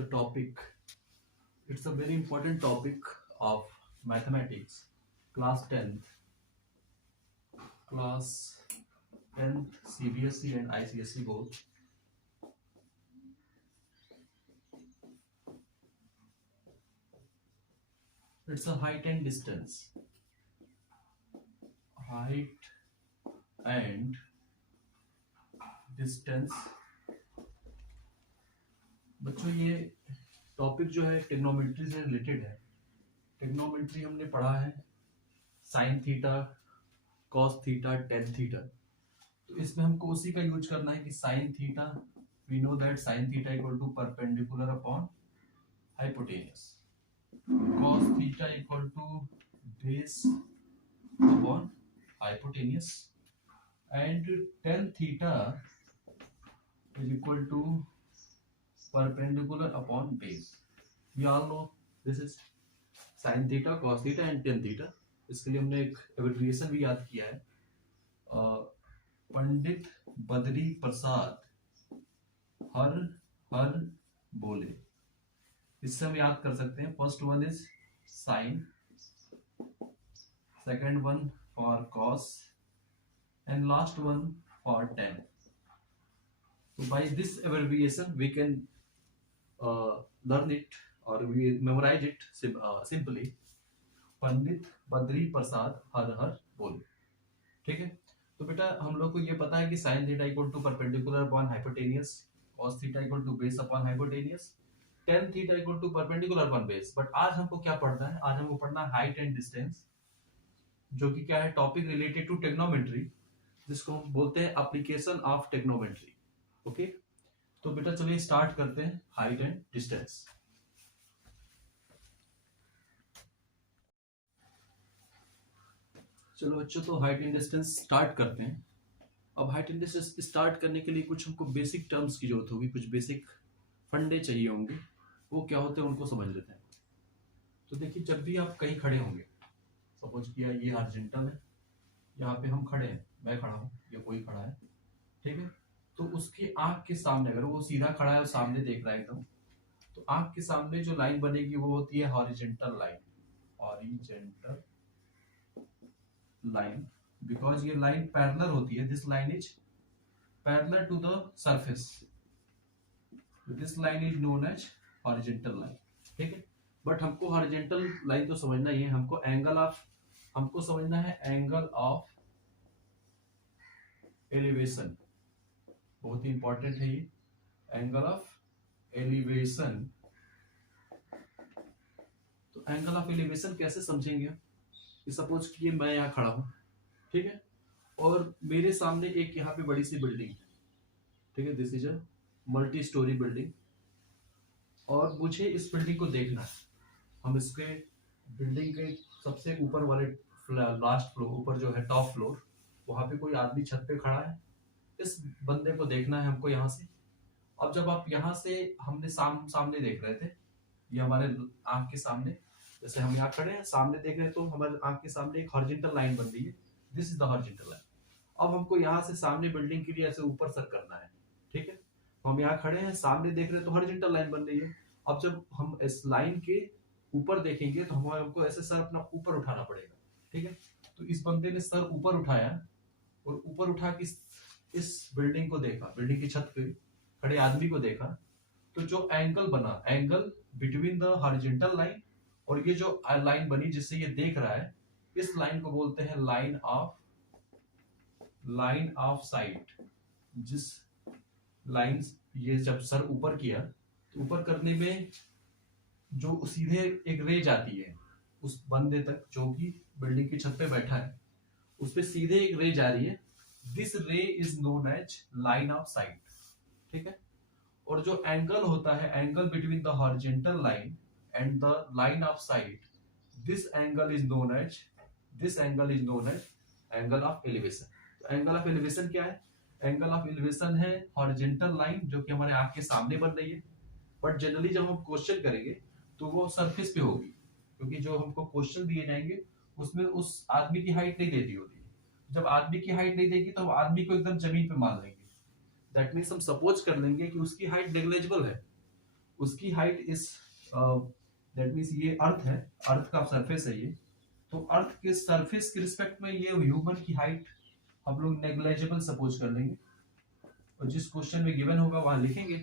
the topic. It's a very important topic of mathematics. Class 10th, class 10th CBSE and ICSE both. It's a height and distance. Height and distance. बच्चों ये topic जो है टेक्नोमेट्री से related है. टेक्नोमेट्री हमने पढ़ा है sine theta, cos theta, tan theta. तो इसमें हमको उसी का यूज करना है कि sine theta, we know that sine theta equal to perpendicular upon hypotenuse, cos theta equal to base upon hypotenuse, and tan theta is equal to perpendicular upon base. We all know this is sin theta, cos theta and tan theta. इसके लिए हमने एक abbreviation भी याद किया है, पंडित बद्री प्रसाद हर हर बोले. इससे हम याद कर सकते हैं. First one is sine, second one for cos and last one for ten. So by this abbreviation we can learn it or we memorize it simply. Pandit Badri Prasad हर हर बोले. ठीक है. तो बेटा हम लोग को ये पता है कि sine theta equal to perpendicular upon hypotenuse, cos theta equal to base upon hypotenuse, tan theta equal to perpendicular upon base. But आज हमको क्या पढ़ना है? आज हमको पढ़ना है हाइट एंड डिस्टेंस, जो कि क्या है, टॉपिक रिलेटेड टू टेक्नोमेट्री, जिसको हम बोलते हैं एप्लीकेशन ऑफ टेक्नोमेट्री. ओके. तो बेटा चलिए स्टार्ट करते हैं हाइट एंड डिस्टेंस. चलो बच्चों, तो हाइट एंड डिस्टेंस स्टार्ट करते हैं. अब हाइट एंड डिस्टेंस स्टार्ट करने के लिए कुछ हमको बेसिक टर्म्स की जरूरत होगी, कुछ बेसिक फंडे चाहिए होंगे. वो क्या होते हैं उनको समझ लेते हैं. तो देखिए, जब भी आप कहीं खड़े होंगे, सपोज किया ये हॉरिजॉन्टल है, यहाँ पे हम खड़े हैं, मैं खड़ा हूँ या कोई खड़ा है, ठीक है. तो उसकी आंख के सामने, अगर वो सीधा खड़ा है और सामने देख रहा है एकदम, तो आंख के सामने जो लाइन बनेगी वो होती है horizontal line. Horizontal line, because ये लाइन पैरेलल होती है. This line is parallel to the surface. This line is known as horizontal line. ठीक है. बट हमको हॉरिजॉन्टल लाइन तो समझना ही है, हमको समझना है एंगल ऑफ एलिवेशन. बहुत ही इंपॉर्टेंट है ये एंगल ऑफ एलिवेशन. तो एंगल ऑफ एलिवेशन कैसे समझेंगे? कि सपोज कि मैं यहाँ खड़ा हूं, ठीक है, और मेरे सामने एक यहाँ पे बड़ी सी बिल्डिंग है. ठीक है. This is a multi storey building, और मुझे इस बिल्डिंग को देखना है. हम इसके बिल्डिंग के सबसे ऊपर वाले लास्ट फ्लोर, ऊपर जो है टॉप फ्लोर, वहां पे कोई आदमी छत पे खड़ा है. इस बंदे को देखना है हमको यहाँ से. अब जब आप यहाँ से, हमने सामने देख रहे थे, ये हमारे आंख के सामने, जैसे हम यहाँ खड़े हैं सामने देख रहे हैं, तो हमारे आंख के सामने एक हॉरिजॉन्टल लाइन बन रही है. This is the horizontal line. अब हमको यहाँ से सामने बिल्डिंग के लिए ऐसे ऊपर सर करना है. ठीक है. तो हम यहाँ खड़े हैं, सामने देख रहे हैं, तो हॉरिजॉन्टल लाइन बन रही है. अब जब हम इस लाइन के ऊपर देखेंगे तो हमको ऐसे सर अपना ऊपर उठाना पड़ेगा. ठीक है. तो इस बंदे ने सर ऊपर उठाया और ऊपर उठा के इस बिल्डिंग को देखा, बिल्डिंग की छत पे खड़े आदमी को देखा. तो जो एंगल बना, angle between the horizontal line और ये जो लाइन बनी जिससे ये देख रहा है, इस लाइन को बोलते हैं लाइन ऑफ साइट. जिस लाइन, ये जब सर ऊपर किया, तो ऊपर करने में जो सीधे एक रे जाती है उस बंदे तक जो कि बिल्डिंग की छत पे बैठा है, उस पे सीधे एक रे जा रही है. This ray is known as line of sight. ठीक है. और जो एंगल होता है, angle between the horizontal line and the line of sight, this angle is known as angle of elevation. तो एंगल ऑफ एलिवेशन क्या है? एंगल ऑफ एलिवेशन है हॉरिजॉन्टल लाइन जो कि हमारे आंख के सामने बन रही है. बट जनरली जब हम क्वेश्चन करेंगे तो वो सरफेस पे होगी, क्योंकि जो हमको क्वेश्चन दिए जाएंगे उसमें उस आदमी की हाइट नहीं देती होती. जब आदमी की हाइट नहीं देगी तो हम आदमी को एकदम जमीन पे मान लेंगे. दैट मीन्स हम सपोज कर लेंगे कि उसकी हाइट नेग्लिजिबल है, उसकी हाइट इस दैट मीन्स ये अर्थ है, अर्थ का सरफेस है ये, तो अर्थ के सरफेस के रिस्पेक्ट में ये ह्यूमन की हाइट हम लोग नेग्लिजिबल सपोज कर लेंगे, और जिस क्वेश्चन में गिवन होगा वहां लिखेंगे।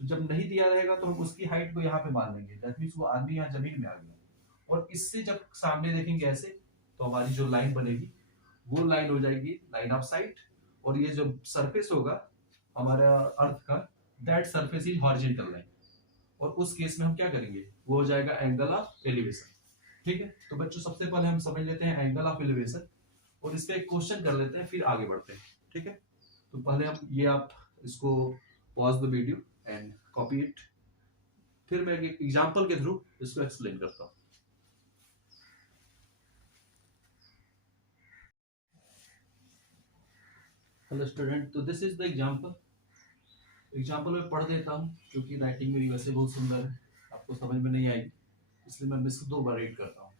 तो जब नहीं दिया रहेगा तो हम उसकी हाइट को यहाँ पे मान लेंगे, दैट मीन्स वो आदमी यहाँ जमीन में आ गया। और इससे जब सामने देखेंगे ऐसे, तो हमारी जो लाइन बनेगी वो लाइन हो जाएगी लाइन ऑफ साइट, और ये जो सरफेस होगा हमारा अर्थ का, that surface is horizontal line, और उस केस में हम क्या करेंगे, वो हो जाएगा एंगल ऑफ एलिवेशन। ठीक है, तो बच्चों सबसे पहले हम समझ लेते हैं एंगल ऑफ एलिवेशन, और इस पे एक क्वेश्चन कर लेते हैं, फिर आगे बढ़ते हैं। ठीक है, तो पहले हम ये, आप इसको pause the video and copy it, फिर मैं एक एग्जांपल के थ्रू इसको एक्सप्लेन करता हूं। हेलो स्टूडेंट, तो दिस इज द एग्जांपल में पढ़ देता हूं, क्योंकि राइटिंग मेरी वैसे बहुत सुंदर है, आपको समझ में नहीं आएगी, इसलिए मैं इसको 2 बार रीड करता हूं।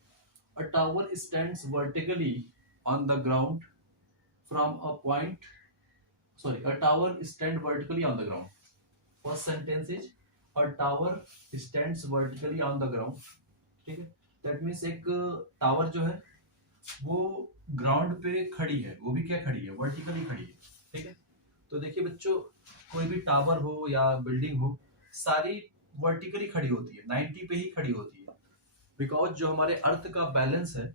अ tower stands vertically on the ground from a point, sorry, a tower stand vertically on the ground. First sentence is a tower stands vertically on the ground. ठीक है, that means एक टावर जो है वो ground पे खड़ी है, वो भी क्या खड़ी है, वर्टिकली खड़ी है। ठीक है, तो देखिए बच्चों, कोई भी टावर हो या बिल्डिंग हो, सारी वर्टिकली खड़ी होती है, 90 पे ही खड़ी होती है, बिकॉज जो हमारे अर्थ का बैलेंस है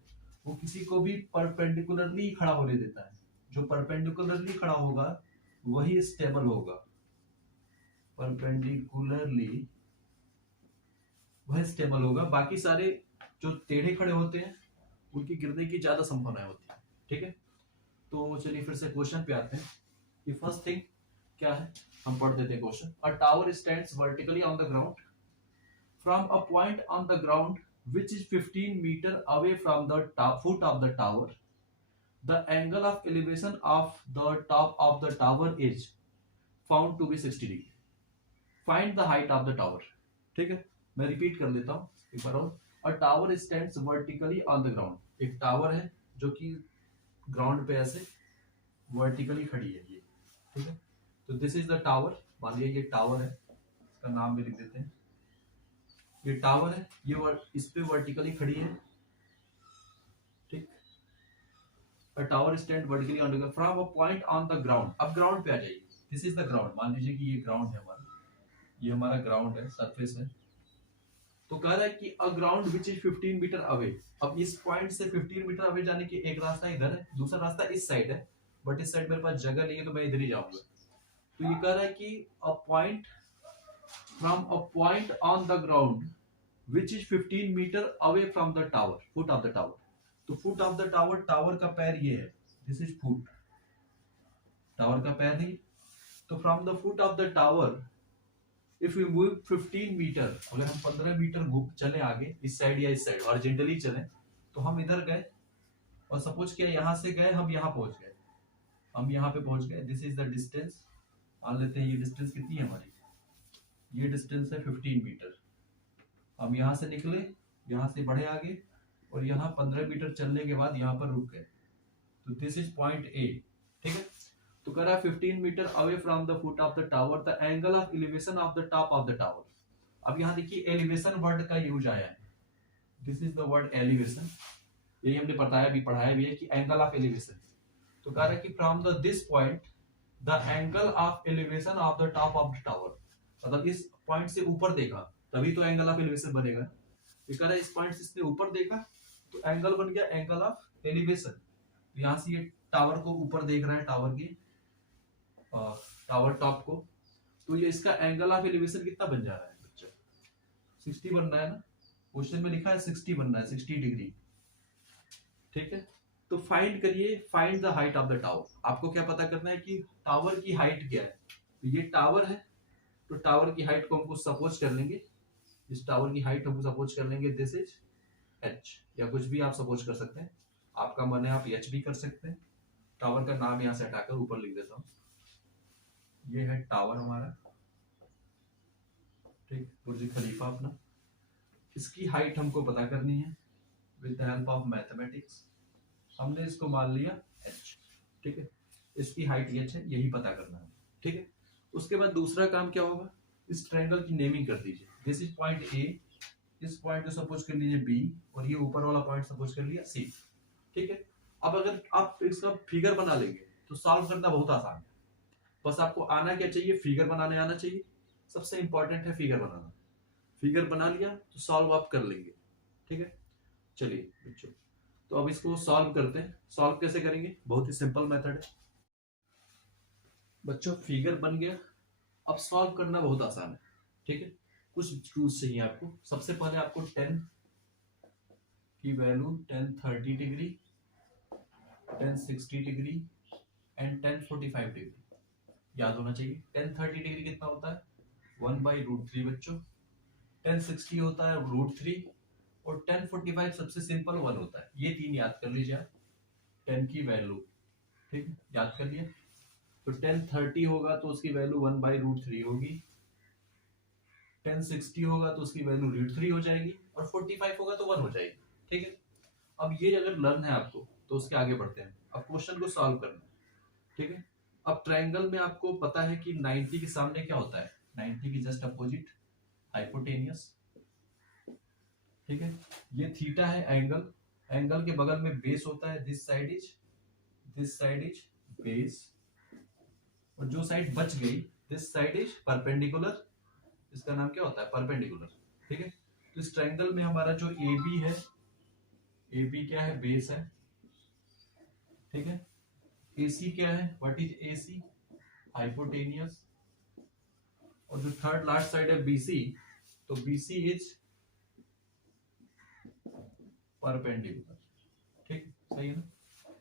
वो किसी को भी परपेंडिकुलरली खड़ा होने देता है। जो परपेंडिकुलरली खड़ा होगा वही स्टेबल होगा, परपेंडिकुलरली वह स्टेबल होगा, बाकी सारे जो टेढ़े खड़े होते हैं उनकी गिरने की ज्यादा संभावना होती है। ठीक है, तो चलिए फिर से क्वेश्चन पे आते हैं कि फर्स्ट थिंग क्या है, हम पढ़ देते हैं question. A tower stands vertically on the ground from a point on the ground which is 15 meter away from the foot of the tower. The angle of elevation of the top of the tower is found to be 60 degree. Find the height of the tower. ठीक है, मैं repeat कर लेता हूँ एक बार और। A tower stands vertically on the ground. एक tower है जो कि ग्राउंड पे ऐसे वर्टिकली खड़ी है ये। ठीक है, तो दिस इज द टावर, मान लिया ये टावर है, इसका नाम भी लिख देते हैं, ये टावर है, ये इस पे वर्टिकली खड़ी है। ठीक, a tower stand vertically on the ground from a point on the ground. अब ग्राउंड पे आ जाइए, दिस इज द ग्राउंड, मान लीजिए कि ये ग्राउंड है हमारा, ये हमारा ग्राउंड है, सरफेस है। तो कह रहा है कि a ground which is 15 metre away. अब इस पॉइंट से 15 मीटर अवे जाने की एक रास्ता इधर है, दूसरा रास्ता इस साइड है, बट इस साइड मेरे पास जगह नहीं है तो मैं इधर ही जाऊंगा। तो ये कह रहा है कि a point from a point on the ground which is 15 meter away from the tower, foot of the tower. तो foot of the tower, tower का पैर ये है, this is foot, टावर का पैर है। तो from the foot of the tower if we move 15 meter, अगर हम 15 मीटर चले आगे इस साइड या इस साइड हॉरिजॉन्टली चले, तो हम इधर गए और सपोज किया यहाँ से गए, हम यहाँ पहुंच गए, हम यहाँ पे पहुंच गए, दिस इज द डिस्टेंस, मान लेते हैं ये डिस्टेंस कितनी है हमारी, ये डिस्टेंस है 15 मीटर। हम यहाँ से निकले, यहाँ से बढ़े आगे, और यहाँ 15 मीटर चलने के बाद यहाँ पर रुक गए, तो दिस इज पॉइंट ए। ठीक है, तो कह रहा है 15 metre away from the foot of the tower the angle of elevation of the top of the tower. अब यहाँ देखिए एलिवेशन वर्ड का यूज आया है, this is the word elevation, यही हमने पढ़ाया भी है कि एंगल ऑफ एलिवेशन। तो कह रहा है कि from the this point the angle of elevation of the top of the tower, मतलब इस पॉइंट से ऊपर देखा तभी तो एंगल ऑफ एलिवेशन बनेगा। ये कह रहा है इस पॉइंट से इसने ऊपर देखा तो एंगल बन गया एंगल ऑफ एलिवेशन। यहां से ये टावर को ऊपर देख रहा है, टावर की टावर टॉप को, तो ये इसका एंगल ऑफ एलिवेशन कितना बन जा रहा है बच्चा, 60 बन रहा है ना, क्वेश्चन में लिखा है 60 बन रहा है, 60 डिग्री। ठीक है, तो फाइंड करिए, find the height of the tower. आपको क्या पता करना है कि टावर की हाइट क्या है। तो ये टावर है, तो टावर की हाइट को हम कुछ सपोज कर लेंगे, इस टावर की हाइट हम सपोज कर लेंगे दिस इज h, या कुछ भी आप सपोज कर सकते हैं, आपका मन है आप h भी कर सकते हैं। टावर का नाम यहां से हटाकर ऊपर लिख देता हूं, ये है टावर हमारा, ठीक, बुर्ज खलीफा अपना। इसकी हाइट हमको पता करनी है with the help of mathematics, हमने इसको मान लिया h। ठीक है, इसकी हाइट h है, यही पता करना है। ठीक है, उसके बाद दूसरा काम क्या होगा, इस ट्रायंगल की नेमिंग कर दीजिए। दिस इज पॉइंट ए, इस पॉइंट को सपोज कर लीजिए बी, और ये ऊपर वाला पॉइंट सपोज कर लिया सी। ठीक है, अब अगर आप इसका फिगर बना लेंगे तो सॉल्व करना बहुत आसान है। बस आपको आना क्या चाहिए, फिगर बनाने आना चाहिए, सबसे इंपॉर्टेंट है फिगर बनाना। फिगर बना लिया तो सॉल्व आप कर लेंगे। ठीक है, चलिए बच्चों, तो अब इसको सॉल्व करते हैं। सॉल्व कैसे करेंगे, बहुत ही सिंपल मेथड है बच्चों। फिगर बन गया, अब सॉल्व करना बहुत आसान है। ठीक है, कुछ टूल्स चाहिए आपको। सबसे पहले आपको 10 की value 1030 degree, 1060 degree and 1045 degree याद होना चाहिए। 1030 डिग्री कितना होता है, 1/√3 बच्चों। 1060 होता है √3, और 1045 सबसे सिंपल 1 होता है। ये तीन याद कर लीजिए आप, 10 की वैल्यू। ठीक है, याद कर लिया। तो 1030 होगा तो उसकी वैल्यू 1/√3 होगी, 1060 होगा तो उसकी वैल्यू √3 हो जाएगी, और 45 होगा तो 1 हो जाएगी। ठीक है, अब ये अगर लर्न है आपको तो उसके आगे बढ़ते हैं। अब क्वेश्चन को सॉल्व करना है। ठीक है, अब ट्रायंगल में आपको पता है कि 90 के सामने क्या होता है, 90 की जस्ट अपोजिट हाइपोटेनियस। ठीक है, ये थीटा है एंगल, एंगल के बगल में बेस होता है, दिस साइड इज बेस, और जो साइड बच गई दिस साइड इज परपेंडिकुलर, इसका नाम क्या होता है, परपेंडिकुलर। ठीक है, तो इस ट्रायंगल में हमारा जो ए बी है, ए बी क्या है, बेस है। ठीक है, ए सी क्या है, what is A C, hypotenuse, और जो थर्ड लास्ट साइड है बी सी, तो बी सी इज परपेंडिकुलर। ठीक, सही है ना।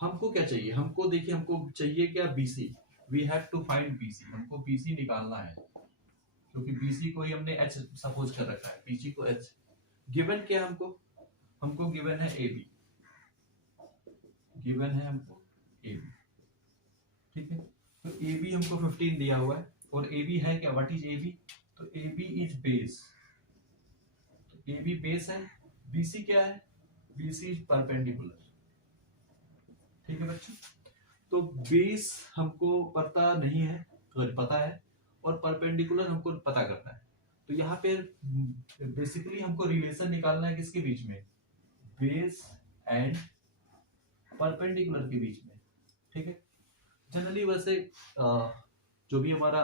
हमको क्या चाहिए, हमको देखिए, हमको चाहिए क्या, BC. We have to find BC, हमको बीसी निकालना है, क्योंकि बीसी को ही हमने एच सपोज कर रखा है, बीसी को एच। गिवन क्या है हमको, हमको गिवन है ए बी, गिवन है हमको ए बी। ठीक है, तो ए बी हमको 15 दिया हुआ है, और ए बी है क्या, व्हाट इज ए बी, तो ए बी इज बेस, तो ए बी बेस है। बीसी क्या है, बीसी इज परपेंडिकुलर। ठीक है बच्चों, तो बेस हमको पता नहीं है, अगर पता है, और परपेंडिकुलर हमको पता करना है। तो यहाँ पे बेसिकली हमको रिलेशन निकालना है किसके बीच में, बेस एंड परपेंडिकुलर के बीच में। ठीक है, जनरली वैसे जो भी हमारा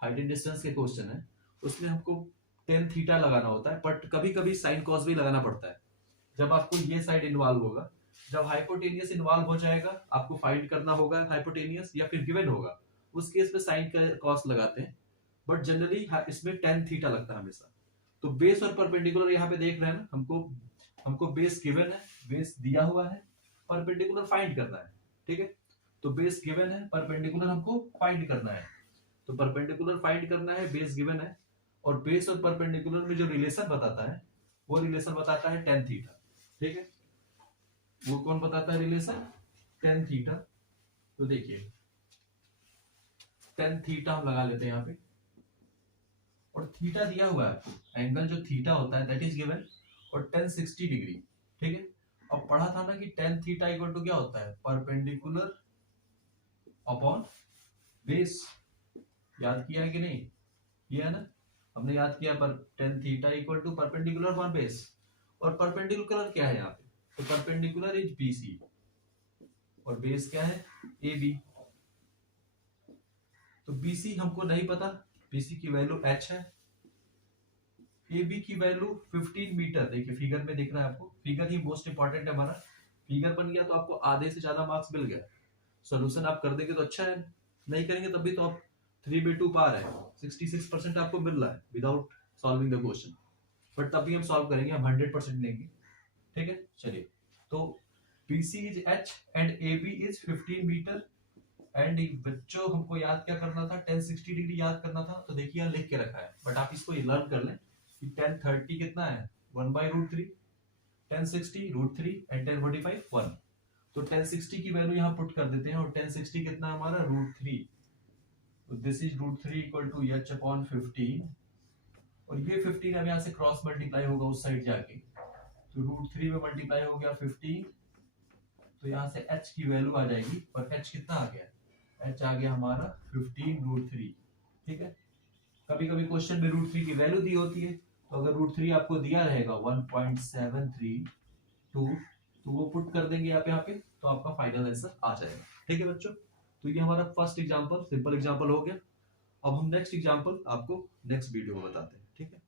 हाइट एंड डिस्टेंस के क्वेश्चन है उसमें हमको टेन थीटा लगाना होता है, बट कभी कभी साइन कॉस भी लगाना पड़ता है जब आपको ये साइड इन्वॉल्व होगा। जब हाइपोटेनियस इन्वॉल्व हो जाएगा, आपको फाइंड करना होगा हाइपोटेनियस, या फिर गिवन होगा, उस केस में साइन का कॉस लगाते हैं, बट जनरली इसमें टेन थीटा लगता है हमेशा। तो बेस और परपेंडिकुलर यहाँ पे देख रहे हैं ना, हमको बेस गिवन है, बेस दिया हुआ है, परपेंडिकुलर फाइंड करना है। ठीक है, तो बेस गिवन है, परपेंडिकुलर हमको फाइंड करना है। तो परपेंडिकुलर फाइंड करना है, बेस गिवन है, और बेस और परपेंडिकुलर में जो रिलेशन बताता है वो रिलेशन बताता है टेन थीटा। ठीक है, वो कौन बताता है रिलेशन, टेन थीटा। तो देखिए टेन थीटा हम लगा लेते हैं यहाँ पे, और थीटा दिया हुआ है आपको, एंगल जो थीटा होता है दैट इज गिवन, और 1060 डिग्री। ठीक है, अब पढ़ा था ना कि टेन थीटा इक्वल टू क्या होता है, परपेंडिकुलर अपॉन बेस। याद किया है कि नहीं, किया है ना, हमने याद किया, पर tan theta equal to perpendicular upon base, और परपेंडिकुलर क्या है यहाँ पे, तो परपेंडिकुलर इज बीसी, और बेस क्या है, ए बी। तो बीसी हमको नहीं पता, बीसी की वैल्यू h है, ए बी की वैल्यू 15 मीटर। देखिए फिगर में दिख रहा है आपको, फिगर ही मोस्ट इंपॉर्टेंट है हमारा। फिगर बन गया तो आपको आधे से ज्यादा मार्क्स मिल गया। सोल्यूशन आप कर देंगे तो अच्छा है, नहीं करेंगे तब भी तो आप 3/2 पार है, 66% आपको मिल रहा है without solving the question, but तब भी हम सॉल्व करेंगे, हम 100% लेंगे। ठीक है, चलिए, तो BC is h and AB is 15 metre, and बच्चों हमको याद क्या करना था, 1060 डिग्री याद करना था। तो देखिए यहाँ लिख के रखा है, बट आप इसको लर्न कर लें कि 1030 कितना है, 1/√3, 1060 √3 एंड 1045 1। तो 1060 की वैल्यू यहाँ पुट कर देते हैं, और 1060 कितना हमारा √3, तो this is √3 equal to h upon 15, और ये 15 अब यहाँ से क्रॉस मल्टीप्लाई होगा उस साइड जाके, तो √3 में मल्टीप्लाई हो गया 15, तो यहाँ से h की वैल्यू आ जाएगी, और h कितना आ गया, h आ गया हमारा 15 √3। ठीक है, कभी कभी क्वेश्चन में रूट 3 की वैल्यू दी होती है, तो अगर रूट 3 आपको दिया रहेगा 1.732, तो वो पुट कर देंगे आप यहाँ पे, तो आपका फाइनल आंसर आ जाएगा। ठीक है बच्चों, तो ये हमारा फर्स्ट एग्जांपल, सिंपल एग्जांपल हो गया। अब हम नेक्स्ट एग्जांपल आपको नेक्स्ट वीडियो में बताते हैं। ठीक है।